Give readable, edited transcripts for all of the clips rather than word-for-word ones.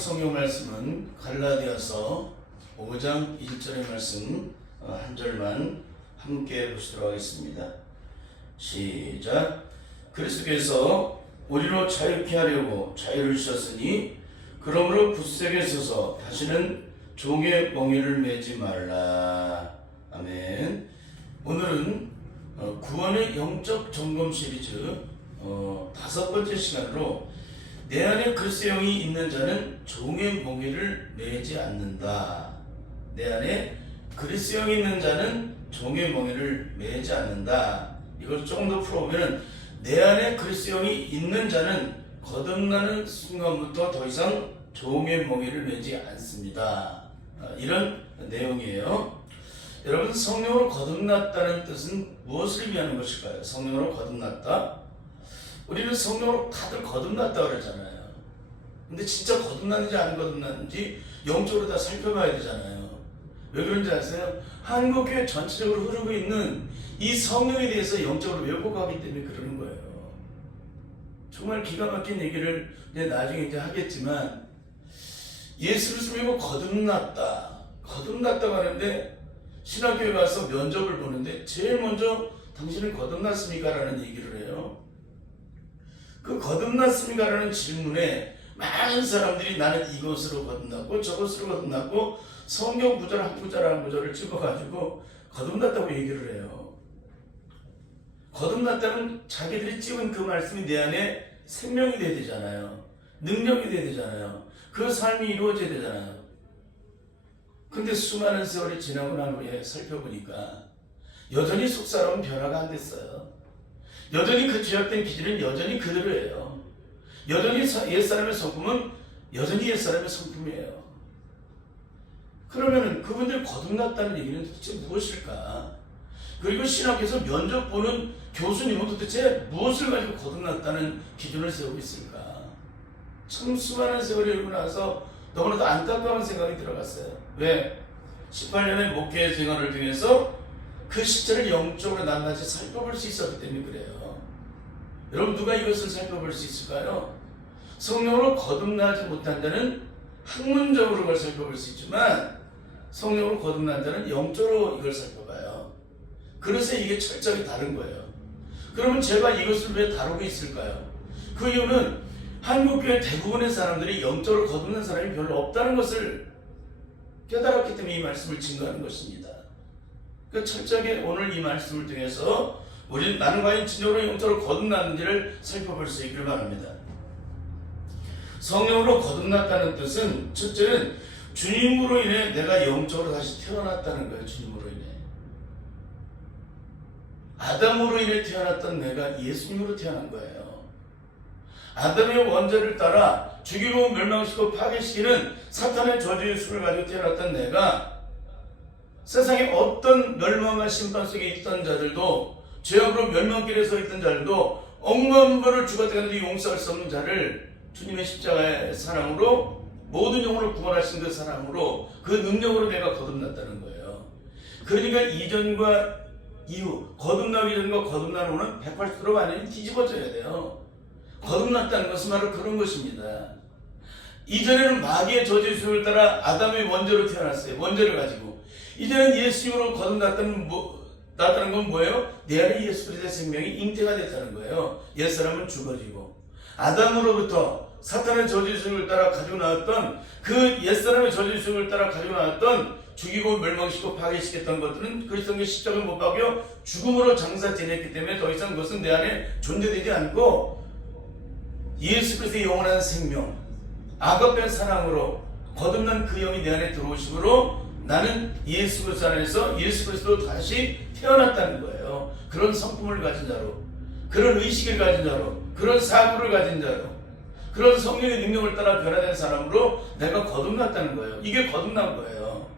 성경 말씀은 갈라디아서 5장 1절의 말씀 한 절만 함께 보시도록 하겠습니다. 시작. 그리스도께서 우리로 자유케 하려고 자유를 주셨으니 그러므로 굳세게 서서 다시는 종의 멍에를 매지 말라. 아멘. 오늘은 구원의 영적 점검 시리즈 5번째 시간으로 내 안에 그리스도의 영이 있는 자는 종의 멍에를 매지 않는다. 내 안에 그리스도의 영이 있는 자는 종의 멍에를 매지 않는다. 이걸 조금 더 풀어보면 내 안에 그리스도의 영이 있는 자는 거듭나는 순간부터 더 이상 종의 멍에를 매지 않습니다. 이런 내용이에요. 여러분, 성령으로 거듭났다는 뜻은 무엇을 의미하는 것일까요? 성령으로 거듭났다? 우리는 성령으로 다들 거듭났다 그러잖아요. 근데 진짜 거듭났는지 안 거듭났는지 영적으로 다 살펴봐야 되잖아요. 왜 그런지 아세요? 한국교회 전체적으로 흐르고 있는 이 성령에 대해서 영적으로 왜곡하기 때문에 그러는 거예요. 정말 기가 막힌 얘기를 이제 나중에 이제 하겠지만, 예수를 믿고 거듭났다고 하는데, 신학교에 가서 면접을 보는데 제일 먼저 당신은 거듭났습니까? 라는 얘기를 해요. 그 거듭났습니까? 라는 질문에 많은 사람들이 나는 이것으로 거듭났고 저것으로 거듭났고 성경 구절 한 구절을 찍어가지고 거듭났다고 얘기를 해요. 거듭났다면 자기들이 찍은 그 말씀이 내 안에 생명이 돼야 되잖아요. 능력이 돼야 되잖아요. 그 삶이 이루어져야 되잖아요. 근데 수많은 세월이 지나고 난 후에 살펴보니까 여전히 속사람은 변화가 안 됐어요. 여전히 그 죄악된 기질은 여전히 그대로예요. 여전히 옛사람의 성품은 여전히 옛사람의 성품이에요. 그러면 그분들 거듭났다는 얘기는 도대체 무엇일까? 그리고 신학에서 면접 보는 교수님은 도대체 무엇을 가지고 거듭났다는 기준을 세우고 있을까? 참 수많은 세월이 흐르고 나서 너무나도 안타까운 생각이 들어갔어요. 왜? 18년의 목회 생활을 통해서 그 실체를 영적으로 낱낱이 살펴볼 수 있었기 때문에 그래요. 여러분, 누가 이것을 살펴볼 수 있을까요? 성령으로 거듭나지 못한 자는 학문적으로 그걸 살펴볼 수 있지만, 성령으로 거듭난 자는 영적으로 이걸 살펴봐요. 그래서 이게 철저하게 다른 거예요. 그러면 제가 이것을 왜 다루고 있을까요? 그 이유는 한국교회 대부분의 사람들이 영적으로 거듭난 사람이 별로 없다는 것을 깨달았기 때문에 이 말씀을 증거하는 것입니다. 그러니까 철저하게 오늘 이 말씀을 통해서 나는 과연 진정으로 영적으로 거듭났는지를 살펴볼 수 있기를 바랍니다. 성령으로 거듭났다는 뜻은 첫째는 주님으로 인해 내가 영적으로 다시 태어났다는 거예요. 주님으로 인해. 아담으로 인해 태어났던 내가 예수님으로 태어난 거예요. 아담의 원죄를 따라 죽이고 멸망시키고 파괴시키는 사탄의 저주의 수를 가지고 태어났던 내가 세상에 어떤 멸망과 심판 속에 있던 자들도, 죄악으로 멸망길에 서 있던 자들도, 억만 번을 죽어가는데 용서할 수 없는 자를 주님의 십자가의 사랑으로, 모든 영혼을 구원하신 그 사랑으로, 그 능력으로 내가 거듭났다는 거예요. 그러니까 이전과 이후, 거듭나기 전과 거듭난 후는 180도로 완전히 뒤집어져야 돼요. 거듭났다는 것은 바로 그런 것입니다. 이전에는 마귀의 저주의 수를 따라 아담의 원죄로 태어났어요. 원죄를 가지고. 이제는 예수님으로 거듭났다는 건 뭐예요? 내 안에 예수 그리스도의 생명이 잉태가 됐다는 거예요. 옛사람은 죽어지고, 아담으로부터 사탄의 저주의 수를 따라 가지고 나왔던 그 옛사람의 저주의 수를 따라 가지고 나왔던 죽이고 멸망시키고 파괴시켰던 것들은 그리스도의 십자가를 못 박여 죽음으로 장사 지냈기 때문에 더 이상 그것은 내 안에 존재되지 않고, 예수 그리스도의 영원한 생명, 아가페 사랑으로 거듭난 그 영이 내 안에 들어오심으로 나는 예수 그리스도 안에서 예수 그리스도로 다시 태어났다는 거예요. 그런 성품을 가진 자로, 그런 의식을 가진 자로, 그런 사고를 가진 자로, 그런 성령의 능력을 따라 변화된 사람으로 내가 거듭났다는 거예요. 이게 거듭난 거예요.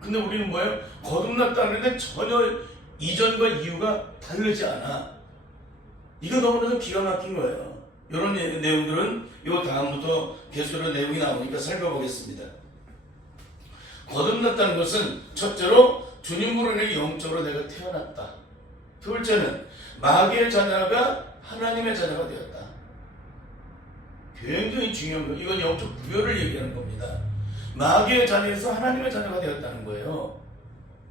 근데 우리는 뭐예요? 거듭났다는데 전혀 이전과 이후가 다르지 않아. 이거 너무나도 기가 막힌 거예요. 이런 내용들은 이 다음부터 계속적으로 내용이 나오니까 살펴보겠습니다. 거듭났다는 것은 첫째로 주님으로 인해 영적으로 내가 태어났다. 둘째는 마귀의 자녀가 하나님의 자녀가 되었다. 굉장히 중요한 거예요. 이건 영적 부여를 얘기하는 겁니다. 마귀의 자녀에서 하나님의 자녀가 되었다는 거예요.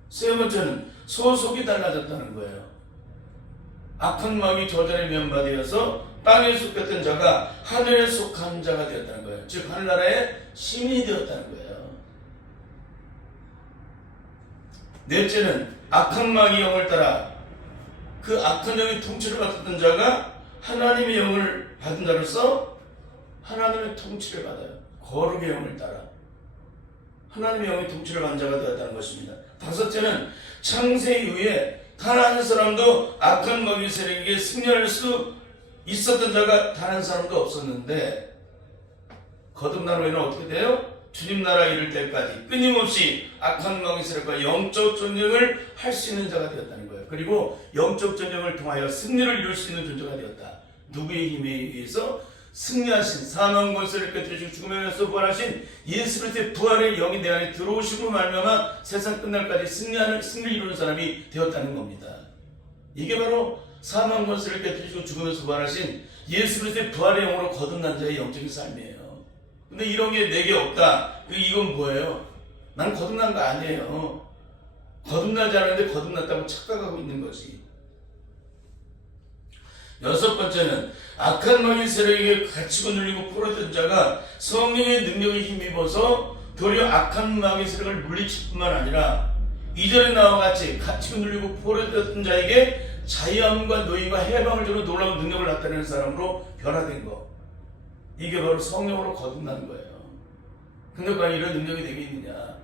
세 번째는 소속이 달라졌다는 거예요. 악한 마귀 저절에 면바되어서 땅에 속했던 자가 하늘에 속한 자가 되었다는 거예요. 즉 하늘나라의 시민이 되었다는 거예요. 넷째는 악한 마귀 영을 따라 그 악한 영의 통치를 받았던 자가 하나님의 영을 받은 자로서 하나님의 통치를 받아요. 거룩의 영을 따라 하나님의 영의 통치를 받은 자가 되었다는 것입니다. 다섯째는 창세 이후에 단 한 사람도 악한 마귀 세력에게 승리할 수 있었던 자가 단 한 사람도 없었는데 거듭난 후에는 어떻게 돼요? 주님 나라 이를 때까지 끊임없이 악한 마귀 세력과 영적 전쟁을 할 수 있는 자가 되었다는 거예요. 그리고 영적 전쟁을 통하여 승리를 이룰 수 있는 존재가 되었다. 누구의 힘에 의해서? 승리하신 사망 권세를 깨뜨리시고 죽음에서 부활하신 예수 그리스도의 부활의 영이 내 안에 들어오시고 말미암아 세상 끝날까지 승리를 이루는 사람이 되었다는 겁니다. 이게 바로 사망 권세를 깨뜨리시고 죽음에서 부활하신 예수 그리스도의 부활의 영으로 거듭난 자의 영적인 삶이에요. 근데 이런 게 내게 없다. 이건 뭐예요? 난 거듭난 거 아니에요. 거듭나지 않았는데 거듭났다고 착각하고 있는 거지. 여섯 번째는 악한 마귀 세력에게 갇히고 눌리고 포로된 자가 성령의 능력에 힘입어서 도리어 악한 마귀 세력을 물리칠 뿐만 아니라 이전에 나와 같이 갇히고 눌리고 포로되었던 자에게 자유함과 노임과 해방을 주는 놀라운 능력을 나타내는 사람으로 변화된 거. 이게 바로 성령으로 거듭나는 거예요. 근데 과연 이런 능력이 내게 있느냐?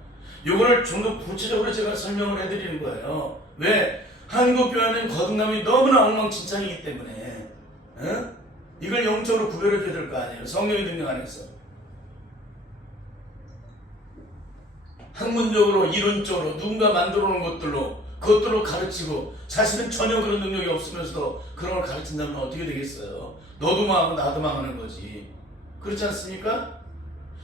이거를 좀 더 구체적으로 제가 설명을 해드리는 거예요. 왜? 한국 교회는 거듭남이 너무나 엉망진창이기 때문에 이걸 영적으로 구별해줘야 될 거 아니에요. 성령의 능력 안에서 학문적으로 이론적으로 누군가 만들어 놓은 것들로 그것들로 가르치고 자신은 전혀 그런 능력이 없으면서도 그런 걸 가르친다면 어떻게 되겠어요? 너도 망하고 나도 망하는 거지. 그렇지 않습니까?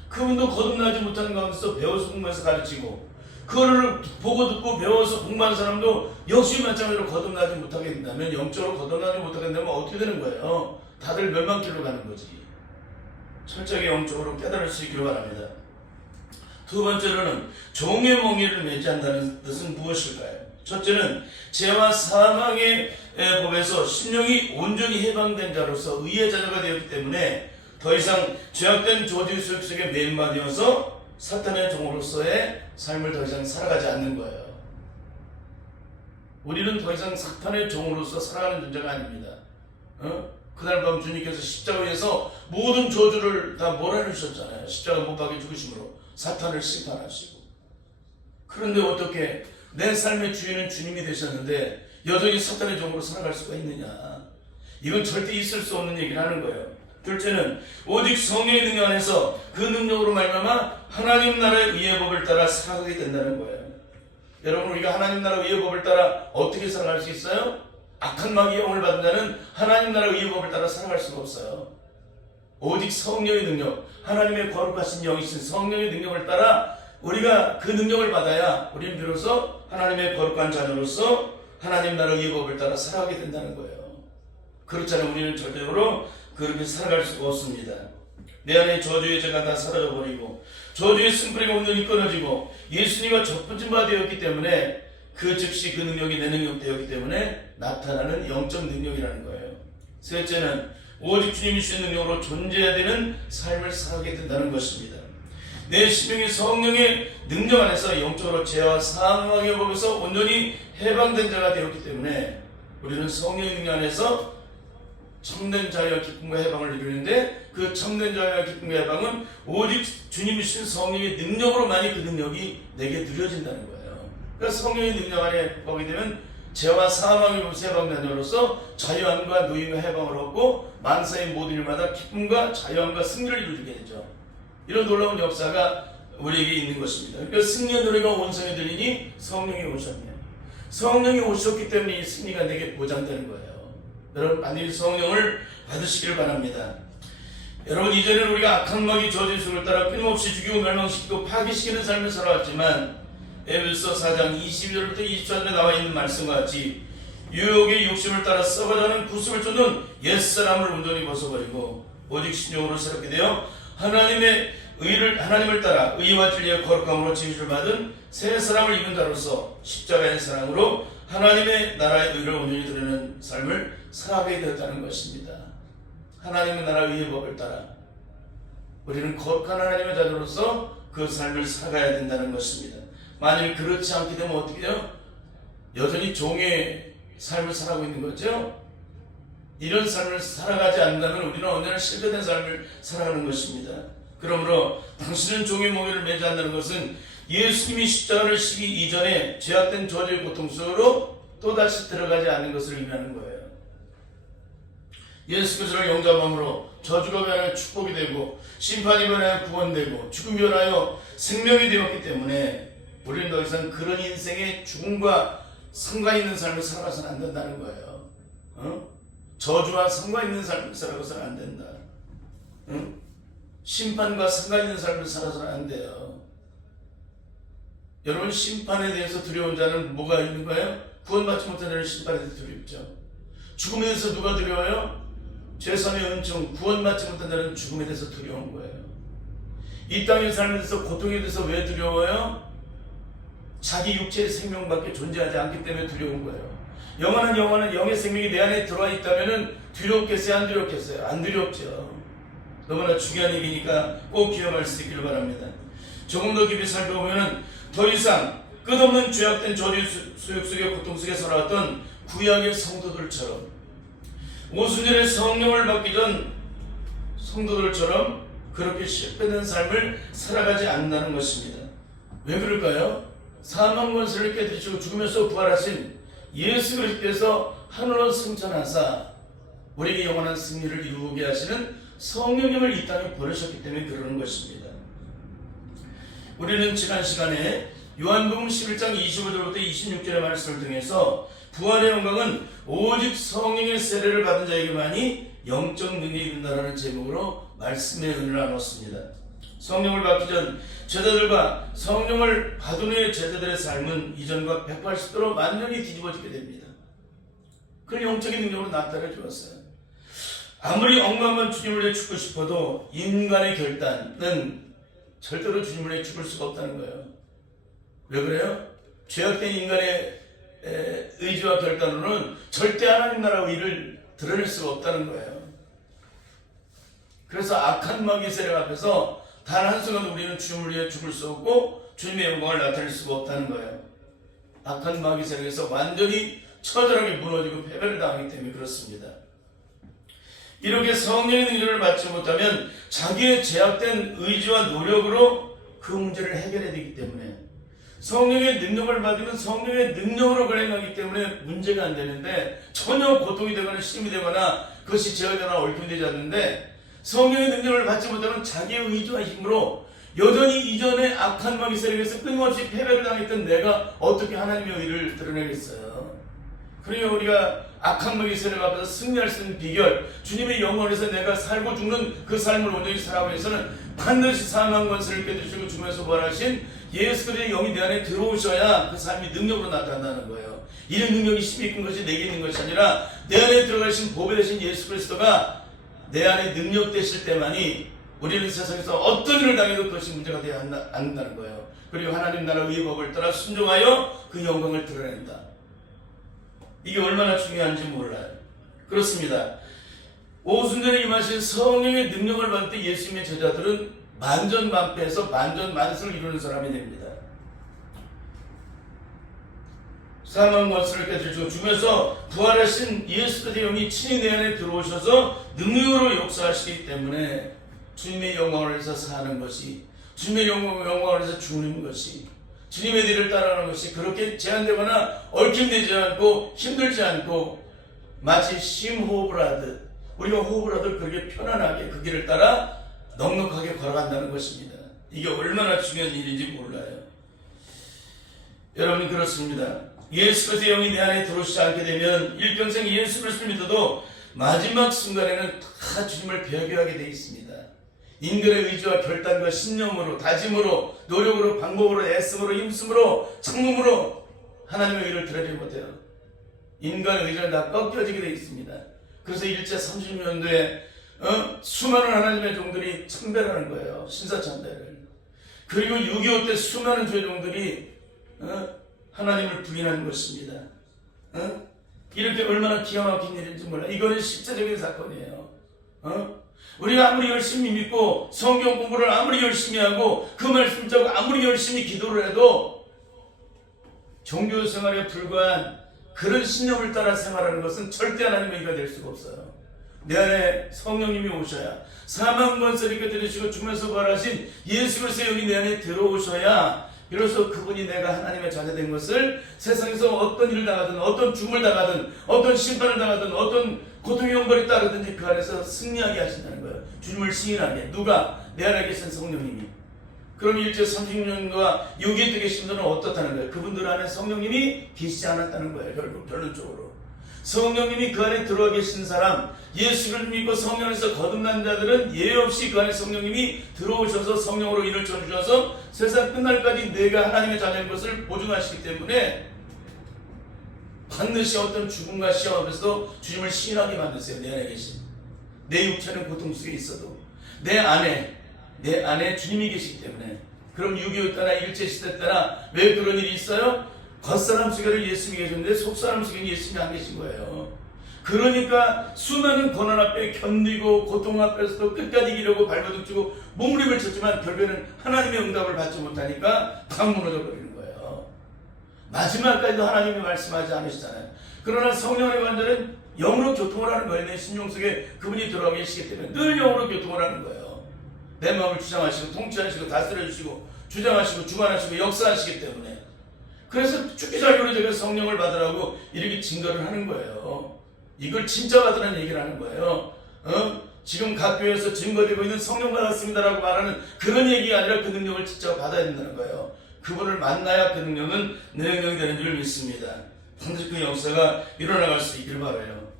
그분도 거듭나지 못하는 가운데서 배워서 공부해서 가르치고 그거를 보고 듣고 배워서 공부한 사람도 역시 마찬가지로 거듭나지 못하게 된다면 영적으로 거듭나지 못하게 된다면 어떻게 되는 거예요? 다들 멸망길로 가는 거지. 철저하게 영적으로 깨달을 수 있기를 바랍니다. 두 번째로는 종의 멍에를 매지한다는 뜻은 무엇일까요? 첫째는 죄와 사망의 법에서 심령이 온전히 해방된 자로서 의의 자녀가 되었기 때문에 더 이상 죄악된 조지 속에 매인마되어서 사탄의 종으로서의 삶을 더 이상 살아가지 않는 거예요. 우리는 더 이상 사탄의 종으로서 살아가는 존재가 아닙니다. 그날 밤 주님께서 십자가에서 모든 저주를 다 몰아내주셨잖아요. 십자가 못 박혀 죽으심으로 사탄을 심판하시고. 그런데 어떻게 내 삶의 주인은 주님이 되셨는데 여전히 사탄의 종으로 살아갈 수가 있느냐? 이건 절대 있을 수 없는 얘기를 하는 거예요. 둘째는 오직 성령의 능력 안에서 그 능력으로 말미암아 하나님 나라의 의의 법을 따라 살아가게 된다는 거예요. 여러분, 우리가 하나님 나라 의의 법을 따라 어떻게 살아갈 수 있어요? 악한 마귀의 영을 받은 자는 하나님 나라 의의 법을 따라 살아갈 수가 없어요. 오직 성령의 능력, 하나님의 거룩하신 영이신 성령의 능력을 따라 우리가 그 능력을 받아야 우리는 비로소 하나님의 거룩한 자녀로서 하나님 나라 의의 법을 따라 살아가게 된다는 거예요. 그렇잖아요. 우리는 절대로 그렇게 살아갈 수가 없습니다. 내 안에 저주의 죄가 다 사라져버리고 저주의 쓴뿌리가 온전히 끊어지고 예수님과 접붙임 바 되었기 때문에 그 즉시 그 능력이 내 능력 되었기 때문에 나타나는 영적 능력이라는 거예요. 셋째는 오직 주님이 주신 능력으로 존재해야 되는 삶을 살아가게 된다는 것입니다. 내 심령이 성령의 능력 안에서 영적으로 죄와 사망의 법에서 온전히 해방된 자가 되었기 때문에 우리는 성령의 능력 안에서 참된 자유와 기쁨과 해방을 이루는데 그 참된 자유와 기쁨과 해방은 오직 주님이 주신 성령의 능력으로만이 그 능력이 내게 누려진다는 거예요. 그러니까 성령의 능력 안에 거기 되면 죄와 사망의 법에서 해방된 자로서 자유함과 노임과 해방을 얻고 만사의 모든 일마다 기쁨과 자유함과 승리를 이루게 되죠. 이런 놀라운 역사가 우리에게 있는 것입니다. 그러니까 승리의 노래가 온성에 들리니 성령이 오셨네요. 성령이 오셨기 때문에 이 승리가 내게 보장되는 거예요. 여러분, 반드시 성령을 받으시기를 바랍니다. 여러분, 이제는 우리가 악한 마귀 저주의 수를 따라 끊임없이 죽이고 멸망시키고 파괴시키는 삶을 살아왔지만 에베소 4장 22절부터 24절에 나와 있는 말씀과 같이 유혹의 욕심을 따라 썩어가는 구습을 쫓는 옛사람을 온전히 벗어버리고 오직 신령으로 새롭게 되어 하나님을 따라 의와 진리의 거룩함으로 징조를 받은 새 사람을 입은 자로서 십자가의 사랑으로 하나님의 나라의 의를 온전히 드리는 삶을 살아가게 되었다는 것입니다. 하나님의 나라 의의 법을 따라 우리는 거룩한 하나님의 자녀로서 그 삶을 살아가야 된다는 것입니다. 만일 그렇지 않게 되면 어떻게 돼요? 여전히 종의 삶을 살아가고 있는 거죠. 이런 삶을 살아가지 않는다면 우리는 언제나 실패된 삶을 살아가는 것입니다. 그러므로 당신은 종의 몽에를 매지 않는다는 것은 예수님이 십자가를 지기 이전에 죄악된 저주의 고통 속으로 또다시 들어가지 않는 것을 의미하는 거예요. 예수 그리스도를 영접함으로 저주가 변하여 축복이 되고 심판이 변하여 구원되고 죽음이 변하여 생명이 되었기 때문에 우리는 더 이상 그런 인생의 죽음과 상관있는 삶을 살아가서는 안 된다는 거예요. 저주와 상관있는 삶을 살아가서는 안 된다. 심판과 상관있는 삶을 살아서는 안 돼요. 여러분, 심판에 대해서 두려운 자는 뭐가 있는 거예요? 구원받지 못한 자는 심판에 대해서 두렵죠. 죽음에 대해서 누가 두려워요? 제3의 은총, 구원받지 못한 자는 죽음에 대해서 두려운 거예요. 이 땅의 삶에 대해서 고통에 대해서 왜 두려워요? 자기 육체의 생명밖에 존재하지 않기 때문에 두려운 거예요. 영원한 영의 생명이 내 안에 들어와 있다면 두렵겠어요? 안 두렵겠어요? 안 두렵죠. 너무나 중요한 얘기니까 꼭 기억할 수 있기를 바랍니다. 조금 더 깊이 살펴보면 더 이상 끝없는 죄악된 저주 수욕 속의 고통 속에 살아왔던 구약의 성도들처럼, 오순절에 성령을 받기 전 성도들처럼 그렇게 실패된 삶을 살아가지 않는다는 것입니다. 왜 그럴까요? 사망 권세를 깨뜨리시고 죽으면서 부활하신 예수 그리스도께서 하늘로 승천하사 우리에게 영원한 승리를 이루게 하시는 성령님을 이 땅에 보내셨기 때문에 그러는 것입니다. 우리는 지난 시간에 요한복음 11장 25절부터 26절의 말씀을 통해서 부활의 영광은 오직 성령의 세례를 받은 자에게만이 영적 능력이 있다라는 제목으로 말씀의 은혜를 나눴습니다. 성령을 받기 전 제자들과 성령을 받은 후의 제자들의 삶은 이전과 180도로 완전히 뒤집어지게 됩니다. 그런 영적인 능력으로 나타내 주었어요. 아무리 억만만 주님을 위해 죽고 싶어도 인간의 결단은 절대로 주님을 위해 죽을 수가 없다는 거예요. 왜 그래요? 죄악된 인간의 의지와 결단으로는 절대 하나님 나라 의를 드러낼 수가 없다는 거예요. 그래서 악한 마귀 세력 앞에서 단 한순간 우리는 주님을 위해 죽을 수 없고 주님의 영광을 나타낼 수가 없다는 거예요. 악한 마귀 세력에서 완전히 처절하게 무너지고 패배를 당하기 때문에 그렇습니다. 이렇게 성령의 능력을 받지 못하면 자기의 제약된 의지와 노력으로 그 문제를 해결해야 되기 때문에, 성령의 능력을 받으면 성령의 능력으로 걸행하기 때문에 문제가 안 되는데, 전혀 고통이 되거나 시험이 되거나 그것이 제어가 되거나 얽힘이 되지 않는데, 성령의 능력을 받지 못하면 자기의 의지와 힘으로 여전히 이전에 악한 마귀 세력에서 끊임없이 패배를 당했던 내가 어떻게 하나님의 의를 드러내겠어요? 그러니까 우리가 악한 마귀 세력 앞에서 승리할 수 있는 비결, 주님의 영원에서 내가 살고 죽는 그 삶을 온전히 살아가기 위해서는 반드시 사망 권세를 깨뜨리시고 죽음에서 부활하신 예수 그리스도의 영이 내 안에 들어오셔야 그 삶이 능력으로 나타난다는 거예요. 이런 능력이 힘이 있는 것이 내게 있는 것이 아니라 내 안에 들어가신 보배 되신 예수 그리스도가 내 안에 능력 되실 때만이 우리는 세상에서 어떤 일을 당해도 그것이 문제가 되지 않는다는 거예요. 그리고 하나님 나라 의의 법을 따라 순종하여 그 영광을 드러낸다. 이게 얼마나 중요한지 몰라요. 그렇습니다. 오순절에 임하신 성령의 능력을 받을 때 예수님의 제자들은 만전만패해서 만전만승을 이루는 사람이 됩니다. 사망 권세를 깨뜨리시고 죽으면서 부활하신 예수 그리스도의 영이 친히 내 안에 들어오셔서 능력으로 역사하시기 때문에 주님의 영광을 위해서 사는 것이, 주님의 영광을 위해서 죽는 것이, 주님의 뒤를 따라가는 것이 그렇게 제한되거나 얽힘되지 않고 힘들지 않고 마치 심호흡을 하듯, 우리가 호흡을 하듯 그렇게 편안하게 그 길을 따라 넉넉하게 걸어간다는 것입니다. 이게 얼마나 중요한 일인지 몰라요. 여러분, 그렇습니다. 예수 그리스도의 영이 내 안에 들어오시지 않게 되면 일평생 예수 그리스도를 믿어도 마지막 순간에는 다 주님을 배교하게 되어 있습니다. 인간의 의지와 결단과 신념으로, 다짐으로, 노력으로, 방법으로, 애씀으로, 힘씀으로, 창문으로 하나님의 의를 드러내지 못해요. 인간의 의지는 다 꺾여지게 되어 있습니다. 그래서 일제 30년도에 수많은 하나님의 종들이 참배하는 거예요. 신사참배를. 그리고 6.25 때 수많은 주의 종들이 하나님을 부인하는 것입니다. 이렇게 얼마나 기가 막힌 일인지 몰라. 이거는 실제적인 사건이에요. 우리가 아무리 열심히 믿고 성경 공부를 아무리 열심히 하고 그 말씀 잡고 아무리 열심히 기도를 해도 종교 생활에 불과한 그런 신념을 따라 생활하는 것은 절대 하나님의 의가 될 수가 없어요. 내 안에 성령님이 오셔야, 사망 권세를 들으시고 죽으면서 부활하신 예수 그리스도의 영이 내 안에 들어오셔야 비로소 그분이 내가 하나님의 자녀된 것을, 세상에서 어떤 일을 당하든 어떤 죽음을 당하든 어떤 심판을 당하든 어떤 고통의 형벌이 따르든지 그 안에서 승리하게 하신다는 거예요. 주님을 시인하게. 누가? 내 안에 계신 성령님이. 그럼 일제 30년과 6.25 때 계신 분들은 어떻다는 거예요? 그분들 안에 성령님이 계시지 않았다는 거예요. 결론적으로 성령님이 그 안에 들어와 계신 사람, 예수를 믿고 성령 안에서 거듭난 자들은 예외 없이 그 안에 성령님이 들어오셔서 성령으로 인을 쳐주셔서 세상 끝날까지 내가 하나님의 자녀인 것을 보증하시기 때문에 반드시 어떤 죽음과 시험 앞에서도 주님을 시인하게 만드세요. 내 안에 계신. 내 육체는 고통 속에 있어도 내 안에 주님이 계시기 때문에. 그럼 6.25 때나 일제시대 때나 왜 그런 일이 있어요? 겉사람 속에는 예수님이 계셨는데 속사람 속에는 예수님이 안 계신 거예요. 그러니까 수많은 고난 앞에 견디고 고통 앞에서도 끝까지 이기려고 발버둥치고 몸부림을 쳤지만 결국에는 하나님의 응답을 받지 못하니까 다 무너져 버리는 거예요. 마지막까지도 하나님이 말씀하지 않으시잖아요. 그러나 성령의 관자는 영으로 교통을 하는 거예요. 내 심령 속에 그분이 들어가 계시기 때문에 늘 영으로 교통을 하는 거예요. 내 마음을 주장하시고 통치하시고 다스려주시고 주장하시고 주관하시고 역사하시기 때문에. 그래서 죽기 살기로 제가 성령을 받으라고 이렇게 증거를 하는 거예요. 이걸 진짜 받으라는 얘기를 하는 거예요. 지금 각 교회에서 증거되고 있는 성령 받았습니다라고 말하는 그런 얘기가 아니라 그 능력을 진짜 받아야 된다는 거예요. 그분을 만나야 그 능력은 내 능력이 되는 줄 믿습니다. 반드시 그 역사가 일어나갈 수 있길 바라요.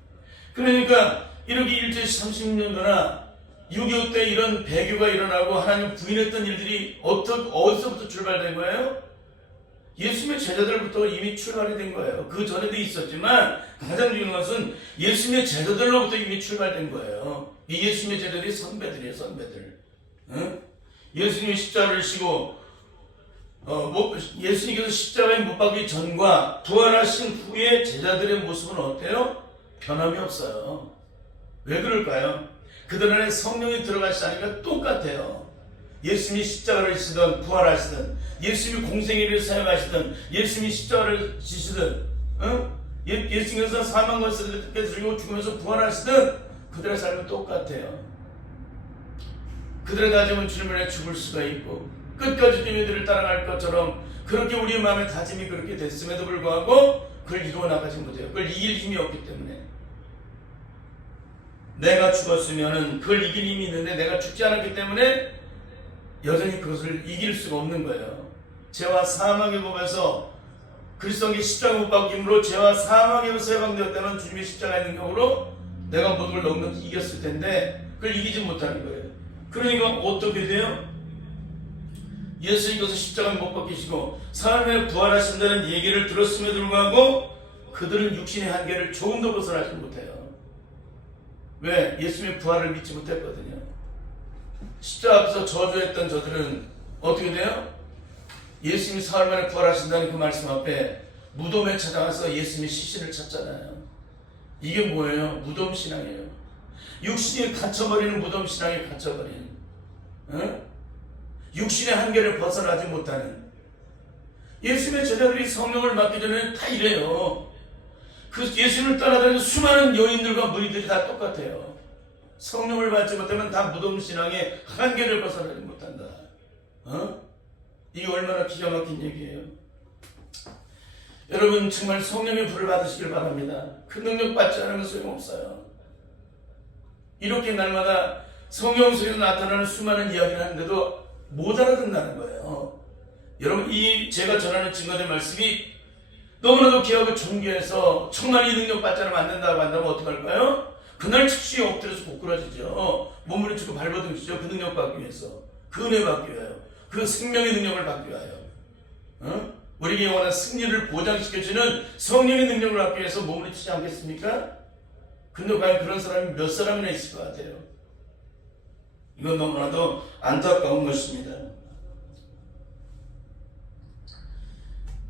그러니까 이렇게 일제 30년도나 6.25 때 이런 배교가 일어나고 하나님 부인했던 일들이 어디서부터 출발된 거예요? 예수님의 제자들부터 이미 출발이 된 거예요. 그 전에도 있었지만 가장 중요한 것은 예수님의 제자들로부터 이미 출발된 거예요. 이 예수님의 제자들이 선배들이에요. 선배들. 예수님이 십자가를 지고 예수님께서 십자가에 못 박기 전과 부활하신 후의 제자들의 모습은 어때요? 변함이 없어요. 왜 그럴까요? 그들 안에 성령이 들어가시다니까 똑같아요. 예수님이 십자가를 지시든 부활하시든 예수님이 공생애를 사용하시든 예수님이 십자가를 지시든 예수님께서 사망 권세를 깨뜨리고 죽으면서 부활하시든 그들의 삶은 똑같아요. 그들의 다짐은 주님을 위해 죽을 수가 있고 끝까지 주님들을 따라갈 것처럼 그렇게 우리의 마음의 다짐이 그렇게 됐음에도 불구하고 그걸 이루어 나가지 못해요. 그걸 이길 힘이 없기 때문에. 내가 죽었으면 그걸 이길 힘이 있는데 내가 죽지 않았기 때문에 여전히 그것을 이길 수가 없는 거예요. 죄와 사망의 법에서 그리스도께 십자가 못 박힘으로 죄와 사망의 법에서 해방되었다면 주님의 십자가의 능력으로 내가 모든 걸 넉넉히 이겼을 텐데 그걸 이기지 못하는 거예요. 그러니까 어떻게 돼요? 예수님께서 십자가에 못 박히시고 사흘 부활하신다는 얘기를 들었음에도 불구하고 그들은 육신의 한계를 조금도 벗어나지 못해요. 왜? 예수님의 부활을 믿지 못했거든요. 십자가 앞에서 저주했던 저들은 어떻게 돼요? 예수님이 사흘 만에 부활하신다는 그 말씀 앞에 무덤에 찾아가서 예수님의 시신을 찾잖아요. 이게 뭐예요? 무덤 신앙이에요. 육신이 갇혀버리는 무덤 신앙에 갇혀버리는 육신의 한계를 벗어나지 못하는 예수님의 제자들이 성령을 받기 전에 다 이래요. 그 예수님을 따라다니는 수많은 여인들과 무리들이 다 똑같아요. 성령을 받지 못하면 다 무덤 신앙의 한계를 벗어나지 못한다. 이게 얼마나 기가 막힌 얘기예요. 여러분 정말 성령의 불을 받으시길 바랍니다. 그 능력 받지 않으면 소용없어요. 이렇게 날마다 성령 속에서 나타나는 수많은 이야기를 하는데도 못 알아듣는다는 거예요. 여러분 이 제가 전하는 증거된 말씀이 너무나도 귀하고 존귀해서 정말 이 능력 받지 않으면 안 된다고 한다면 어떡할까요? 그날 즉시 엎드려서 고꾸라지죠. 몸부림치고 발버둥치죠. 그 능력 받기 위해서. 그 은혜 받기 위하여. 그 생명의 능력을 받기 위하여. 우리에게 영원한 승리를 보장시켜주는 성령의 능력을 받기 위해서 몸부림치지 않겠습니까? 근데 과연 그런 사람이 몇 사람이나 있을 것 같아요? 이건 너무나도 안타까운 것입니다.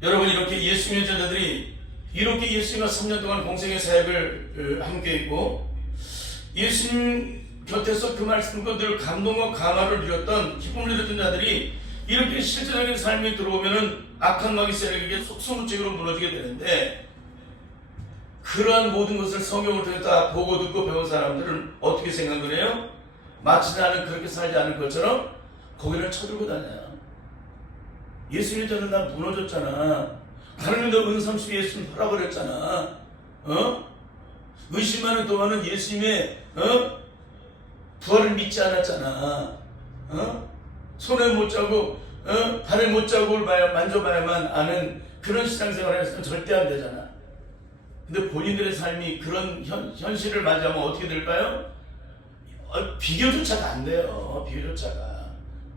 여러분, 이렇게 예수님의 제자들이 이렇게 예수님과 3년 동안 공생의 사역을 함께 했고, 예수님 곁에서 그 말씀과 늘 감동과 감화를 누렸던 기쁨을 누렸던 자들이 이렇게 실제적인 삶에 들어오면은 악한 마귀 세력에게 속수무책으로 무너지게 되는데, 그러한 모든 것을 성경을 통해 다 보고 듣고 배운 사람들은 어떻게 생각을 해요? 마치 나는 그렇게 살지 않을 것처럼 거기를 쳐들고 다녀요. 예수님 전에 나 무너졌잖아. 하나님도 은삼십 예수님 팔아버렸잖아. 의심하는 동안은 예수님의 부활을 믿지 않았잖아. 손에 못 자고 발에 못 자고 만져봐야만 아는 그런 신앙생활을 해서는 절대 안 되잖아. 근데 본인들의 삶이 그런 현실을 맞이하면 어떻게 될까요? 비교조차가 안 돼요. 비교조차가.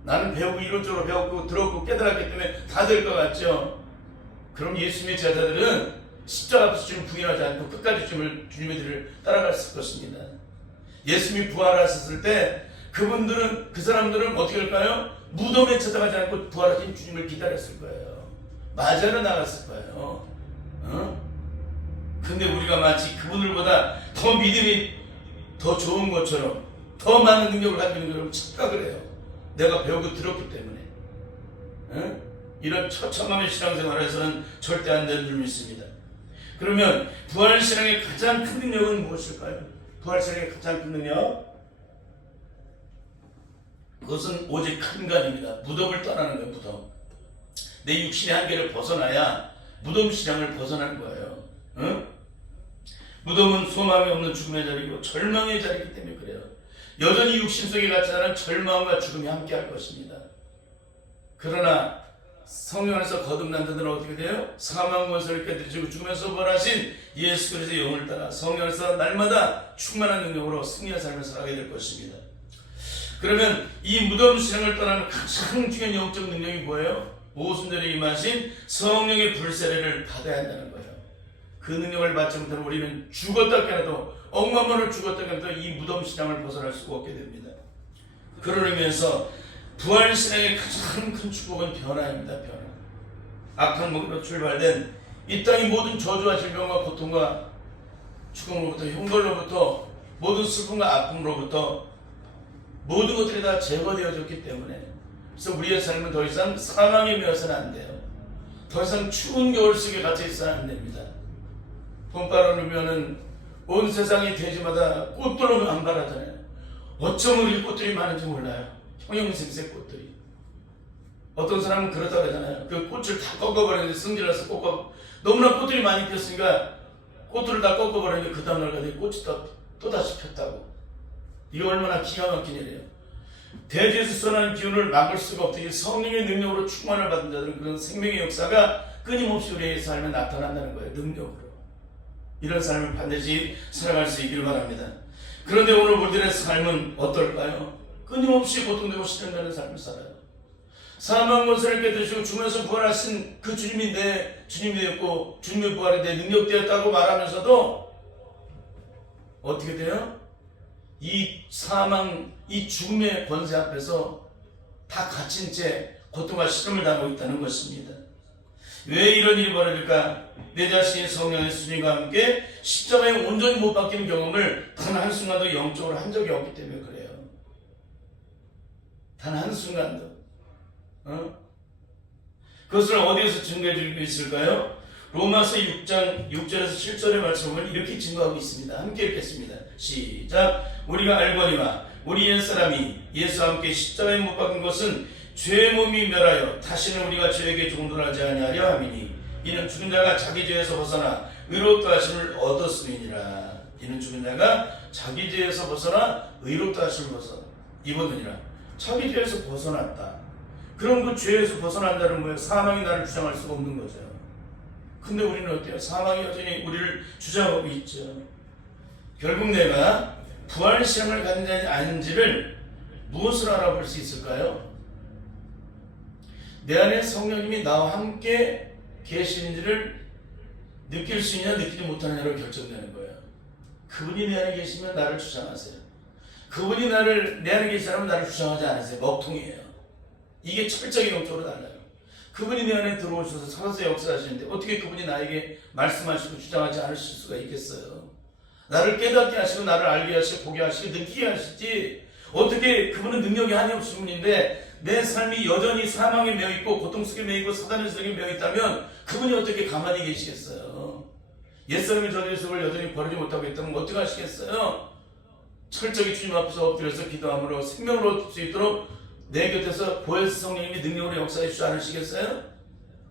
나는 배우고 이런저런 배웠고 들었고 깨달았기 때문에 다 될 것 같죠. 그럼 예수님의 제자들은 십자가 앞에서 주님 부인하지 않고 끝까지 주님의 길을 따라갔을 것입니다. 예수님이 부활하셨을 때 그분들은, 그 사람들은 어떻게 할까요? 무덤에 찾아가지 않고 부활하신 주님을 기다렸을 거예요. 맞아러 나갔을 거예요. 근데 우리가 마치 그분들보다 더 믿음이 더 좋은 것처럼, 더 많은 능력을 가지고 있는 것처럼 착각을 해요. 내가 배우고 들었기 때문에. 이런 처참함의 신앙생활에서는 절대 안 되는 줄 믿습니다. 그러면 부활신앙의 가장 큰 능력은 무엇일까요? 부활신앙의 가장 큰 능력, 그것은 오직 큰간입니다. 무덤을 떠나는 거예요. 무덤. 내 육신의 한계를 벗어나야 무덤 신앙을 벗어나는 거예요. 무덤은 소망이 없는 죽음의 자리고 절망의 자리이기 때문에 그래요. 여전히 육신 속에 갇힌 자는 절망과 죽음이 함께할 것입니다. 그러나 성령 안에서 거듭난 자들은 어떻게 돼요? 사망 권세를 깨뜨리시고 죽음에서 부활하신 예수 그리스도의 영을 따라 성령 안에서 날마다 충만한 능력으로 승리의 삶을 살아가게 될 것입니다. 그러면 이 무덤 신앙을 떠나는 가장 중요한 영적 능력이 뭐예요? 오순절에 임하신 성령의 불세례를 받아야 한다는 거예요. 그 능력을 받지 못하면 우리는 죽었다 깨어나도, 억만 번을 죽었다 깨어나도 이 무덤 신앙을 벗어날 수가 없게 됩니다. 그런 의미에서 부활신앙의 가장 큰 축복은 변화입니다. 변화. 악한 목으로 출발된 이 땅의 모든 저주와 질병과 고통과 죽음으로부터, 형벌로부터, 모든 슬픔과 아픔으로부터 모든 것들이 다 제거되어졌기 때문에, 그래서 우리의 삶은 더 이상 사망에 매여서는 안 돼요. 더 이상 추운 겨울 속에 갇혀 있어는 안 됩니다. 봄바람 불면은 온 세상의 대지마다 꽃들로 만발하잖아요. 어쩜 우리 꽃들이 많은지 몰라요. 형형색색 꽃들이. 어떤 사람은 그렇다고 하잖아요. 그 꽃을 다 꺾어버리는데, 승질나서 너무나 꽃들이 많이 피었으니까 꽃들을 다 꺾어버리는데 그 다음날 가더니 꽃이 또다시 폈다고. 이거 얼마나 기가 막힌 일이에요. 대지에서 쏟아나는 기운을 막을 수가 없듯이 성령의 능력으로 충만을 받은 자들은 그런 생명의 역사가 끊임없이 우리의 삶에 나타난다는 거예요. 능력으로. 이런 삶을 반드시 살아갈 수 있기를 바랍니다. 그런데 오늘 우리들의 삶은 어떨까요? 끊임없이 고통되고 시련되는 삶을 살아요. 사망 권세를 깨뜨리시고 죽음에서 부활하신 그 주님이 내 주님이 되었고, 주님의 부활이 내 능력되었다고 말하면서도 어떻게 돼요? 이 사망, 이 죽음의 권세 앞에서 다 갇힌 채 고통과 시름을 당하고 있다는 것입니다. 왜 이런 일이 벌어질까? 내 자신이 성령의 수준과 함께 십자가에 온전히 못 박히는 경험을 단 한순간도 영적으로 한 적이 없기 때문에 그래요. 단 한순간도. 그것을 어디에서 증거해 주고 있을까요? 로마서 6장 6절에서 7절의 말씀을 이렇게 증거하고 있습니다. 함께 읽겠습니다. 시작. 우리가 알거니와 우리 옛사람이 예수와 함께 십자가에 못 박힌 것은 죄의 몸이 멸하여 다시는 우리가 죄에게 종돌하지 아니하려 함이니, 이는 죽은 자가 자기 죄에서 벗어나 의롭다 하심을 얻었음이니라. 이는 죽은 자가 자기 죄에서 벗어나 의롭다 하심을 입었느니라. 자기 죄에서 벗어났다. 그럼 그 죄에서 벗어난 자는 뭐예요? 사망이 나를 주장할 수가 없는 거죠. 근데 우리는 어때요? 사망이 여전히 우리를 주장하고 있죠. 결국 내가 부활신앙을 가진 자인지 아닌지를 무엇으로 알아볼 수 있을까요? 내 안에 성령님이 나와 함께 계시는지를 느낄 수 있냐 느끼지 못하느냐로 결정되는 거예요. 그분이 내 안에 계시면 나를 주장하세요. 그분이 내 안에 계시다면 나를 주장하지 않으세요. 먹통이에요. 이게 철저히 영적으로 달라요. 그분이 내 안에 들어오셔서 살아서 역사하시는데 어떻게 그분이 나에게 말씀하시고 주장하지 않으실 수가 있겠어요. 나를 깨닫게 하시고 나를 알게 하시고 보게 하시고 느끼게 하시지, 어떻게 그분은 능력이 한이 없으신 분인데 내 삶이 여전히 사망에 매여있고 고통 속에 매여있고 사단의 속에 매여있다면 그분이 어떻게 가만히 계시겠어요. 옛사람의 저주의 속을 여전히 버리지 못하고 있다면 어떻게 하시겠어요. 철저히 주님 앞에서 엎드려서 기도함으로 생명을 얻을 수 있도록 내 곁에서 보혜사 성령님이 능력으로 역사해 주지 않으시겠어요?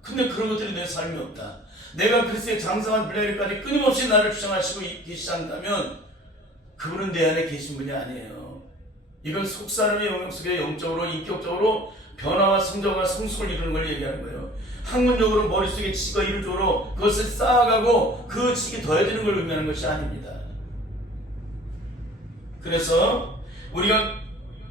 근데 그런 것들이 내 삶이 없다. 내가 그리스도의 장성한 분량까지 끊임없이 나를 주장하시고 계시한다면 그분은 내 안에 계신 분이 아니에요. 이건 속사람의 영역 속에 영적으로 인격적으로 변화와 성장과 성숙을 이루는 걸 얘기하는 거예요. 학문적으로 머릿속에 지식과 이론적으로 그것을 쌓아가고 그 지식이 더해지는 걸 의미하는 것이 아닙니다. 그래서 우리가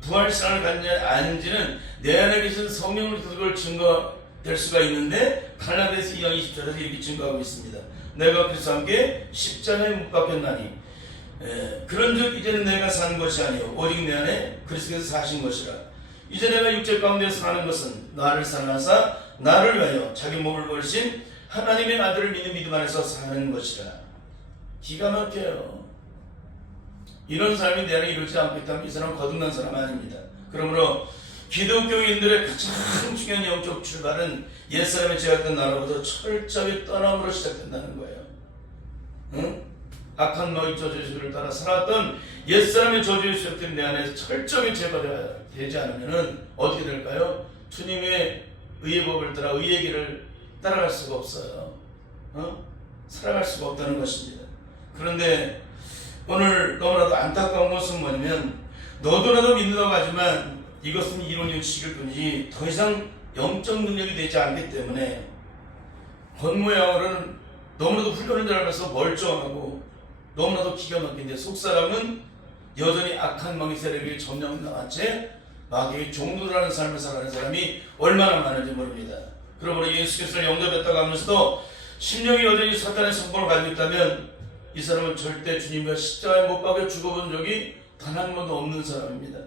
부활신앙을 갖느냐 아닌지는 내 안에 계신 성령을 통해서 그걸 증거될 수가 있는데, 갈라디아서 2장 20절에서 이렇게 증거하고 있습니다. 내가 그리스도와 함께 십자가에 못 박혔나니 그런즉 이제는 내가 사는 것이 아니요 오직 내 안에 그리스도께서 사신 것이라. 이제 내가 육체 가운데 사는 것은 나를 사랑하사 나를 위하여 자기 몸을 버리신 하나님의 아들을 믿는 믿음 안에서 사는 것이라. 기가 막혀요. 이런 삶이 내 안에 이루어지지 않고 있다면 이 사람은 거듭난 사람 아닙니다. 그러므로 기독교인들의 가장 중요한 영적 출발은 옛사람의 죄악된 나라부터 철저히 떠남으로 시작된다는 거예요. 응? 악한 마귀 저주의 수를 따라 살았던 옛사람의 저주의 수들이 내 안에 철저히 제거되지 않으면 어떻게 될까요? 주님의 의의 법을 따라 의의 길을 따라갈 수가 없어요. 살아갈 수가 없다는 것입니다. 그런데 오늘 너무나도 안타까운 것은 뭐냐면, 너도 나도 믿는다고 하지만 이것은 이론이 지식일 뿐이지 더 이상 영적 능력이 되지 않기 때문에 겉모양으로는 너무나도 훌륭한 줄 알면서 멀쩡하고 너무나도 기가 막힌데 속사람은 여전히 악한 마귀 세력이 점령 나간 채 마귀의 종노라는 삶을 살아가는 사람이 얼마나 많은지 모릅니다. 그러므로 예수께서를 영접했다고 하면서도 심령이 여전히 사탄의 성공을 가지고 있다면 이 사람은 절대 주님과 십자가에 못 박여 죽어본 적이 단 한 번도 없는 사람입니다.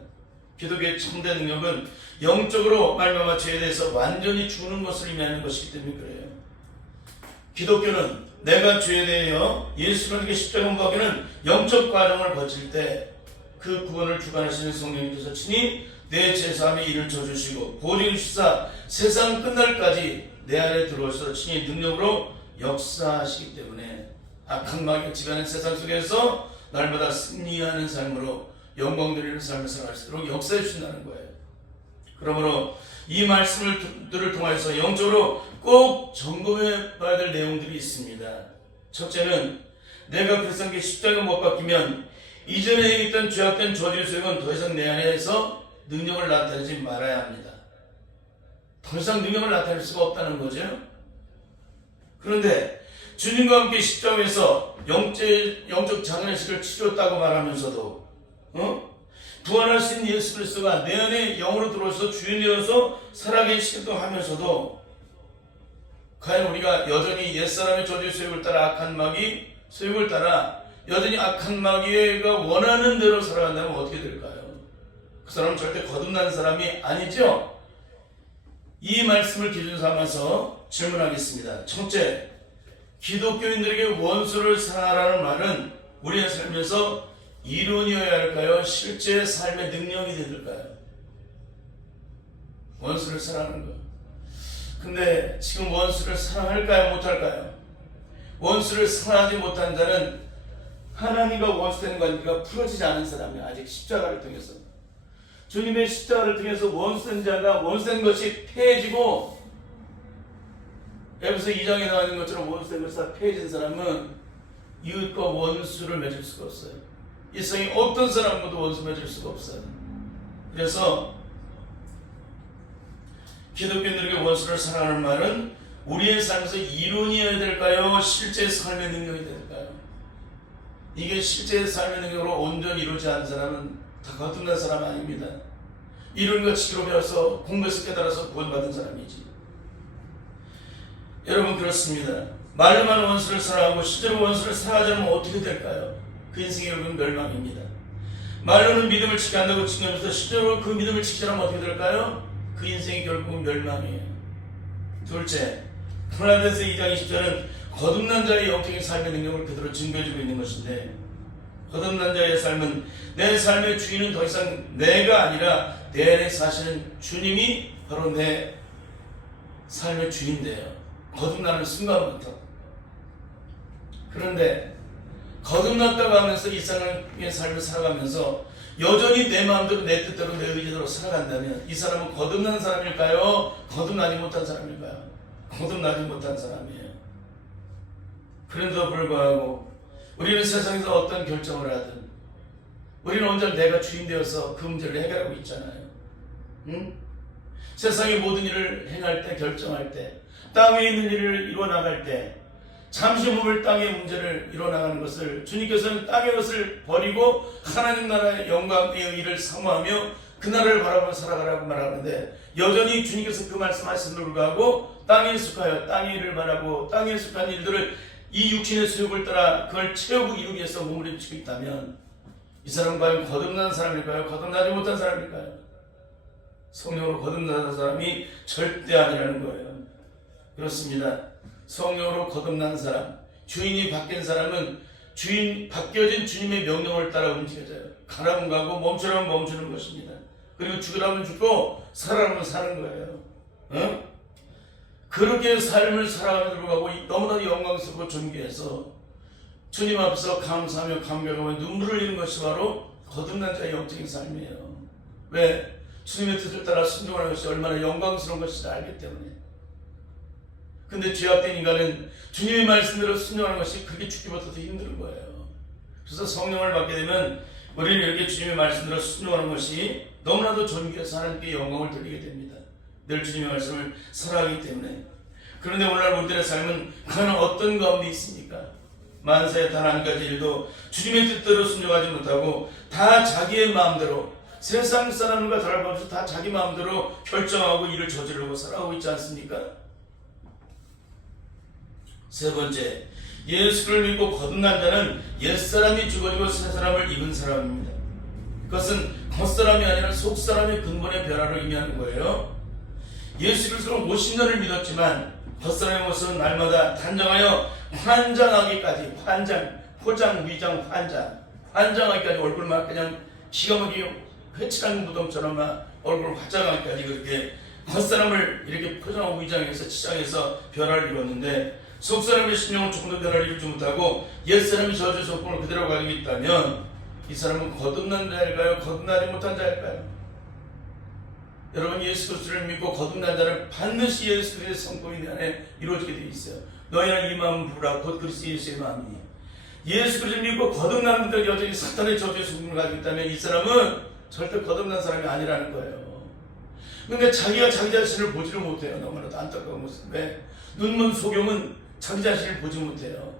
기독교의 참된 능력은 영적으로 말미암아 죄에 대해서 완전히 죽는 것을 의미하는 것이기 때문에 그래요. 기독교는 내가 죄에 대하여 예수님에게 십자가에 못 박이는 영적 과정을 거칠 때 그 구원을 주관하시는 성령님께서 친히 내 죄사함의 일을 져주시고 보증해 주시사 세상 끝날까지 내 안에 들어오셔서 친히 능력으로 역사하시기 때문에 악한 마귀가 지배하는 세상 속에서 날마다 승리하는 삶으로 영광 드리는 삶을 살아갈 수 있도록 역사해 주신다는 거예요. 그러므로 이 말씀들을 통해서 영적으로 꼭 점검해 봐야 될 내용들이 있습니다. 첫째는 내가 그리스도께 십자가에 못 박히면 이전에 있던 죄악된 저주의 소용은 더 이상 내 안에서 능력을 나타내지 말아야 합니다. 더 이상 능력을 나타낼 수가 없다는 거죠. 그런데 주님과 함께 십자가에서 영적 장례식을 치렀다고 말하면서도 부활하신 예수 그리스도가 내 안에 영으로 들어오셔서 주인이어서 살아계시기도 하면서도 과연 우리가 여전히 옛사람의 저주의 소욕을 따라 악한 마귀 소욕을 따라 여전히 악한 마귀가 원하는 대로 살아간다면 어떻게 될까요? 그 사람은 절대 거듭난 사람이 아니죠. 이 말씀을 기준 삼아서 질문하겠습니다. 첫째, 기독교인들에게 원수를 사랑하라는 말은 우리의 삶에서 이론이어야 할까요? 실제 삶의 능력이 될까요? 원수를 사랑하는 거. 근데 지금 원수를 사랑할까요? 못할까요? 원수를 사랑하지 못한 자는 하나님과 원수된 관계가 풀어지지 않은 사람이 아직 십자가를 통해서, 주님의 십자가를 통해서 원수된 자가 원수된 것이 폐해지고, 에베소 2장에 나와 있는 것처럼 원수된 것이 다 폐해진 사람은 이웃과 원수를 맺을 수가 없어요. 이 세상에 어떤 사람과도 원수 맺을 수가 없어요. 그래서 기독교인들에게 원수를 사랑하는 말은 우리의 삶에서 이론이어야 될까요? 실제 삶의 능력이 될까요? 이게 실제 삶의 능력으로 온전히 이루어지지 않은 사람은 다 거듭난 사람 아닙니다. 이론과 지기로 배워서 공부해서 깨달아서 구원받은 사람이지. 여러분, 그렇습니다. 말로만 원수를 사랑하고 실제로 원수를 사랑하지 않으면 어떻게 될까요? 그 인생이 여러분 멸망입니다. 말로는 믿음을 지켜야 한다고 칭하면서 실제로 그 믿음을 지키지 않으면 어떻게 될까요? 그 인생이 결국은 멸망이에요. 둘째, 고린도전서 2장 20절은 거듭난 자의 영적인 삶의 능력을 그대로 증거해주고 있는 것인데, 거듭난 자의 삶은 내 삶의 주인은 더 이상 내가 아니라 내 안에 사시는 주님이 바로 내 삶의 주인이에요. 거듭나는 순간부터. 그런데 거듭났다고 하면서 이 사람의 삶을 살아가면서 여전히 내 마음대로 내 뜻대로 내 의지대로 살아간다면 이 사람은 거듭난 사람일까요? 거듭나지 못한 사람일까요? 거듭나지 못한 사람이에요. 그런데도 불구하고 우리는 세상에서 어떤 결정을 하든 우리는 언제나 내가 주인 되어서 그 문제를 해결하고 있잖아요. 응? 세상의 모든 일을 행할 때, 결정할 때, 땅 위에 있는 일을 이루어나갈 때, 잠시 몸을 땅의 문제를 이뤄나가는 것을 주님께서는 땅의 것을 버리고 하나님 나라의 영광의 일을 사모하며 그 나라를 바라보며 살아가라고 말하는데, 여전히 주님께서 그 말씀하시는 불구하고 땅에 익숙하여 땅의 일을 바라고 땅에 익숙한 일들을 이 육신의 수욕을 따라 그걸 채우고 이루기 위해서 몸을 입히고 있다면 이 사람은 과연 거듭난 사람일까요? 거듭나지 못한 사람일까요? 성령으로 거듭난 사람이 절대 아니라는 거예요. 그렇습니다. 성령으로 거듭난 사람, 주인이 바뀐 사람은 바뀌어진 주님의 명령을 따라 움직여져요. 가라면 가고 멈추라면 멈추는 것입니다. 그리고 죽으라면 죽고 살아라면 사는 거예요. 어? 그렇게 삶을 살아가면서 불구하고 너무나 영광스럽고 존귀해서 주님 앞에서 감사하며 감격하며 눈물을 흘리는 것이 바로 거듭난 자의 영적인 삶이에요. 왜? 주님의 뜻을 따라 순종하는 것이 얼마나 영광스러운 것인지 알기 때문에. 근데 죄악된 인간은 주님의 말씀대로 순종하는 것이 그게 죽기보다 더 힘든 거예요. 그래서 성령을 받게 되면 우리는 이렇게 주님의 말씀대로 순종하는 것이 너무나도 존귀해서 하나님께 영광을 돌리게 됩니다. 늘 주님의 말씀을 살아가기 때문에. 그런데 오늘날 우리들의 삶은 그는 어떤 가운데 있습니까? 만사의 단 한 가지 일도 주님의 뜻대로 순종하지 못하고 다 자기의 마음대로, 세상 사람들과 다름없이 다 자기 마음대로 결정하고 일을 저지르고 살아가고 있지 않습니까? 세 번째, 예수를 믿고 거듭난 자는 옛사람이 죽어지고 새사람을 입은 사람입니다. 그것은 겉사람이 아니라 속사람의 근본의 변화를 의미하는 거예요. 예수 그리스도는 50년을 믿었지만 겉사람의 모습은 날마다 단정하여 환장하기까지, 포장, 위장, 환장하기까지 얼굴만 그냥 기가 막히게 회칠한 무덤처럼 막 얼굴 화장하기까지 그렇게 겉사람을 이렇게 포장하고 위장해서 치장해서 변화를 이뤘는데, 속사람의 심령은 조금도 변화를 이루지 못하고 옛사람이 저주의 속성을 그대로 가지고 있다면 이 사람은 거듭난 자일까요? 거듭나지 못한 자일까요? 여러분, 예수 그리스도를 믿고 거듭난 자는 반드시 예수 그리스도의 성품이 내 안에 이루어지게 되어 있어요. 너희는 이 마음 부라 곧 그리스도 예수의 마음이니. 예수 그리스도를 믿고 거듭난 자들 여전히 사탄의 저주의 속성을 가지고 있다면 이 사람은 절대 거듭난 사람이 아니라는 거예요. 근데 자기가 자기 자신을 보지를 못해요. 너무나도 안타까운 모습. 왜? 눈먼 소경은 자기 자신을 보지 못해요.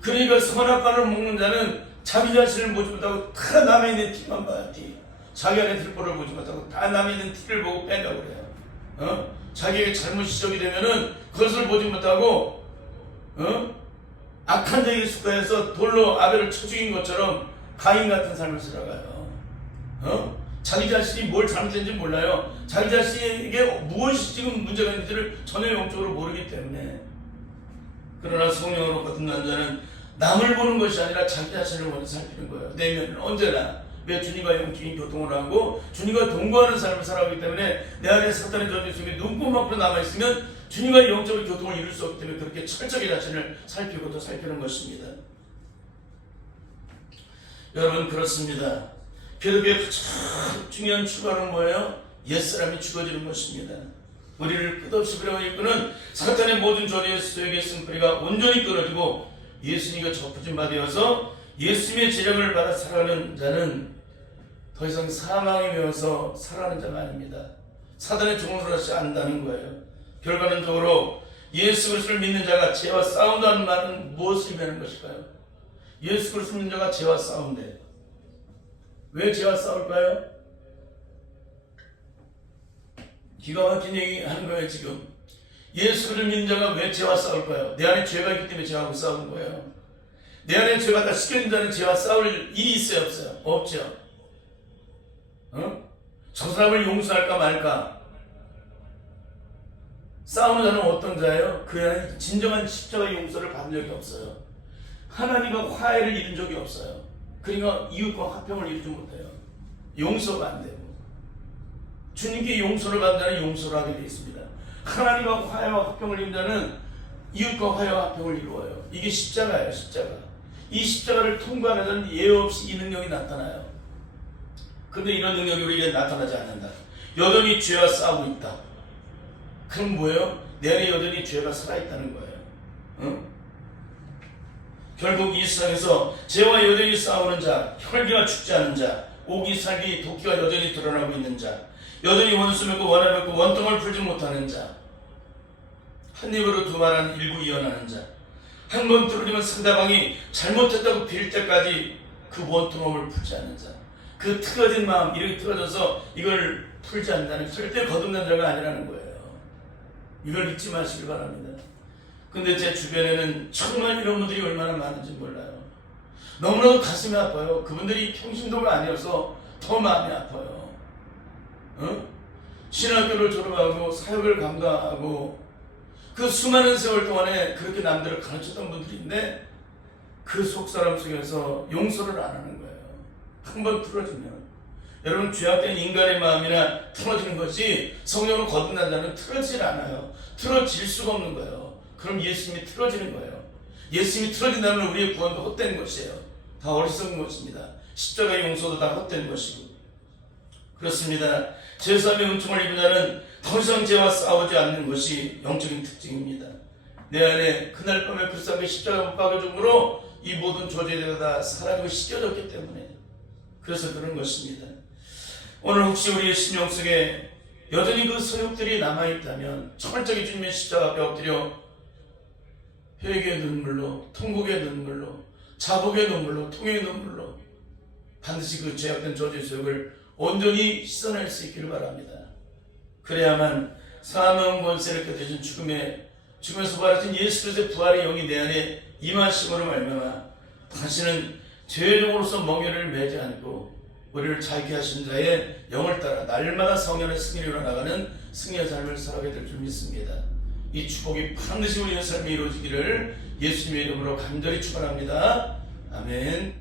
그러니까 선악과를 먹는 자는 자기 자신을 보지 못하고 다 남의 있는 티만 봐요. 티. 자기 안에 들보를 보지 못하고 다 남의 있는 티를 보고 뺀다고 그래요. 자기에게 잘못 지적이 되면은 그것을 보지 못하고 악한 자에게 숙하여서 돌로 아벨을 쳐 죽인 것처럼 가인 같은 삶을 살아가요. 자기 자신이 뭘 잘못했는지 몰라요. 자기 자신에게 무엇이 지금 문제가 있는지를 전혀 영적으로 모르기 때문에. 그러나 성령으로 거듭난 자는 남을 보는 것이 아니라 자기 자신을 먼저 살피는 거예요. 내면은 언제나. 왜? 주님과 영적인 교통을 하고 주님과 동거하는 삶을 살아가기 때문에 내 안에 사탄의 저주 속에 눈곱만큼 남아있으면 주님과 영적인 교통을 이룰 수 없기 때문에 그렇게 철저히 자신을 살피고 또 살피는 것입니다. 여러분, 그렇습니다. 기독교의 가장 중요한 출발은 뭐예요? 옛사람이 죽어지는 것입니다. 우리를 끝없이 그려가 이끄는 사탄의 모든 저주의 수역의 쓴뿌리가 온전히 끊어지고 예수님과 접붙임 받아서 예수님의 제력을 받아 살아가는 자는 더 이상 사망에 매어서 살아가는 자가 아닙니다. 사단의 종으로 다시 안다는 거예요. 결과론적으로 예수 그리스도를 믿는 자가 죄와 싸운다는 말은 무엇을 의미하는 것일까요? 예수 그리스도 믿는 자가 죄와 싸운대. 왜 죄와 싸울까요? 기가 막힌 얘기 하는 거예요. 지금 예수를 믿는 자가 왜 죄와 싸울까요? 내 안에 죄가 있기 때문에 죄하고 싸우는 거예요. 내 안에 죄가 다 씻겨진 자는 죄와 싸울 일이 있어요? 없어요? 없죠. 저 사람을 용서할까 말까. 싸우는 자는 어떤 자예요? 그 안에 진정한 십자가 용서를 받은 적이 없어요. 하나님과 화해를 이룬 적이 없어요. 그러니까 이웃과 화평을 이루지 못해요. 용서가 안 되고. 주님께 용서를 받는 자는 용서를 하게 되어 있습니다. 하나님과 화해와 화평을 이룬 자는 이웃과 화해와 화평을 이루어요. 이게 십자가예요. 십자가. 이 십자가를 통과하는 자는 예외 없이 이 능력이 나타나요. 근데 이런 능력이 우리에게 나타나지 않는다. 여전히 죄와 싸우고 있다. 그럼 뭐예요? 내 안에 여전히 죄가 살아있다는 거예요. 응? 결국 이 세상에서 죄와 여전히 싸우는 자, 혈기가 죽지 않은 자, 오기 살기 도끼가 여전히 드러나고 있는 자, 여전히 원수 맺고 원한 맺고 원통을 풀지 못하는 자, 한 입으로 두 말한 일부 이어나는 자, 한 번 뚫어지면 상대방이 잘못했다고 빌 때까지 그 원통함을 풀지 않는 자, 그 틀어진 마음, 이렇게 틀어져서 이걸 풀지 않는다는 절대 거듭난 자가 아니라는 거예요. 이걸 잊지 마시길 바랍니다. 근데 제 주변에는 정말 이런 분들이 얼마나 많은지 몰라요. 너무나도 가슴이 아파요. 그분들이 평신도가 아니어서 더 마음이 아파요. 신학교를 졸업하고 사역을 감당하고 그 수많은 세월 동안에 그렇게 남들을 가르쳤던 분들인데 그 속사람 속에서 용서를 안 하는 거예요. 한번 틀어지면. 여러분, 죄악된 인간의 마음이나 틀어지는 것이 성령으로 거듭난 자는 틀어지질 않아요. 틀어질 수가 없는 거예요. 그럼 예수님이 틀어지는 거예요. 예수님이 틀어진다면 우리의 구원도 헛된 것이에요. 다 어리석은 것입니다. 십자가의 용서도 다 헛된 것이고. 그렇습니다. 제3의 은총을 입은 자는 더 이상 죄와 싸우지 않는 것이 영적인 특징입니다. 내 안에 그날 밤에 불쌍하게 십자가 못 박아줌으로 이 모든 조제대가 다 사라지고 씻겨졌기 때문에 그래서 그런 것입니다. 오늘 혹시 우리의 심령 속에 여전히 그 서욕들이 남아있다면 철저히 주님의 십자가 앞에 엎드려 회개의 눈물로, 통곡의 눈물로, 자복의 눈물로, 통의 눈물로 반드시 그 죄악된 저주의 소욕을 온전히 씻어낼 수 있기를 바랍니다. 그래야만 사망 권세를 껴드신 죽음에서 부활하신 예수 그리스도의 부활의 영이 내 안에 임하심으로 말미암아 다시는 죄종으로서 멍에를 매지 않고 우리를 자유케 하신 자의 영을 따라 날마다 성령의 승리로 나가는 승리의 삶을 살아가게 될 줄 믿습니다. 이 축복이 반드시 우리의 삶에 이루어지기를 예수님의 이름으로 간절히 축원합니다. 아멘.